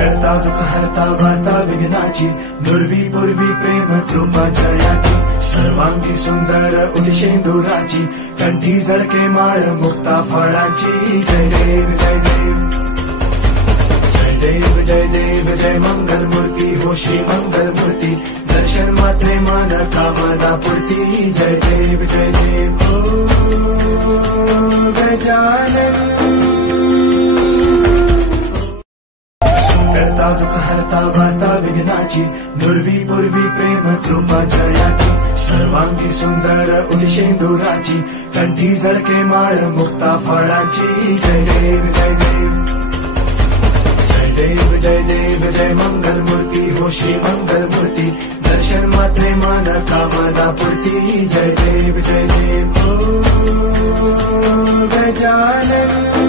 करता दुःख हरता वार्ता विघ्नाची दुर्वी पूर्वी प्रेम कृपा जयाची सर्वांगी सुंदर उदिशेंदुराची कंठी झळके माळ मुक्ता फळाची जय देव जय देव जय देव जय देव जय मंगल मूर्ती हो श्री मंगल मूर्ती दर्शन मात्रे मान कामना पूर्ती जय देव हो गजानन करता दुःख हरता वार्ता विघ्नाची दुर्वी पूर्वी प्रेम कृपा जयाची सर्वांगी सुंदर उदिशेंदुराची कंठी झळके माळ मुक्ता फळाची जय देव जय देव जय देव जय देव जय मंगल मूर्ती हो श्री मंगल मूर्ती दर्शन मात्रे मान कामना पूर्ती जय देव हो गजानन